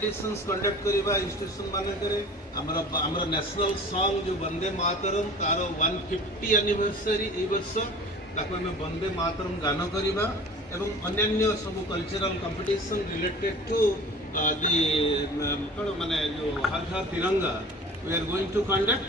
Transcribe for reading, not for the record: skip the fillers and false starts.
competitions conduct करवा institution मानकरे आमर national song जो वंदे मातरम तार 150 एनिवर्सरी ए वर्ष ताको आम वंदे मातरम गान करवा एवं अन्य सब cultural competition related to the कौन माने जो हर घर तिरंगा we are going to conduct